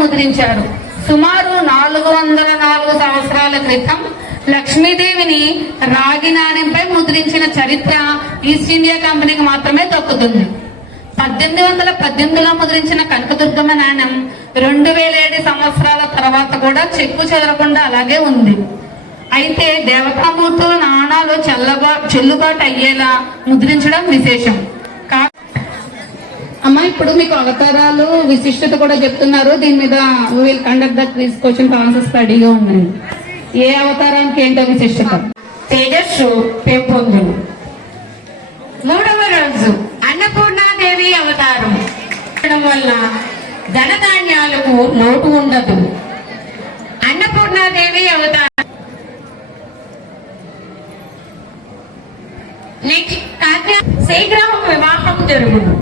ముద్రించారు. సుమారు 404 సంవత్సరాల క్రితం లక్ష్మీదేవిని రాగి నాణ్యంపై ముద్రించిన చరిత్ర ఈస్ట్ ఇండియా కంపెనీకి మాత్రమే దక్కుతుంది. 1818లో ముద్రించిన కనకదుర్గమ్మ నాణ్యం 2007 సంవత్సరాల తర్వాత కూడా చెక్కు చెదరకుండా అలాగే ఉంది. అయితే దేవతామూర్తుల నాణాలు చెల్లుబాటు అయ్యేలా ముద్రించడం విశేషం. అమ్మా, ఇప్పుడు మీకు అవతారాలు విశిష్టత కూడా చెప్తున్నారు. దీని మీద will conduct the quiz question answer స్టడీగా ఉందండి. ఏ అవతారానికి ఏంటో విశిష్టత? తేజస్సు పెంపొందును. 3వ రోజు అన్నపూర్ణాదేవి అవతారం వల్ల ధనధాన్యాలకు లోటు ఉండదు. అన్నపూర్ణాదేవి అవతారం. నెక్స్ట్ శీఘ్రం వివాహం జరుగును.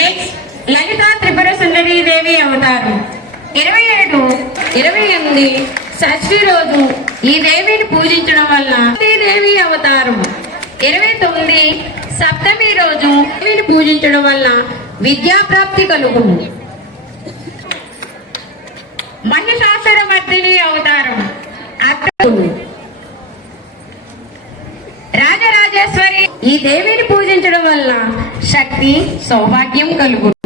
నెక్స్ట్ లలితా త్రిపుర సుందరీ దేవి అవతారం. 27, 28 షష్ఠి రోజు ఈ దేవిని పూజించడం వల్ల దేవి అవతారం. 29 సప్తమి రోజు దేవిని పూజించడం వల్ల విద్యాప్రాప్తి కలుగును. మహిషాసురమర్దిని అవతారం. రాజరాజేశ్వరి ఈ దేవిని పూజించడం వల్ల శక్తి సౌభాగ్యం కలుగును.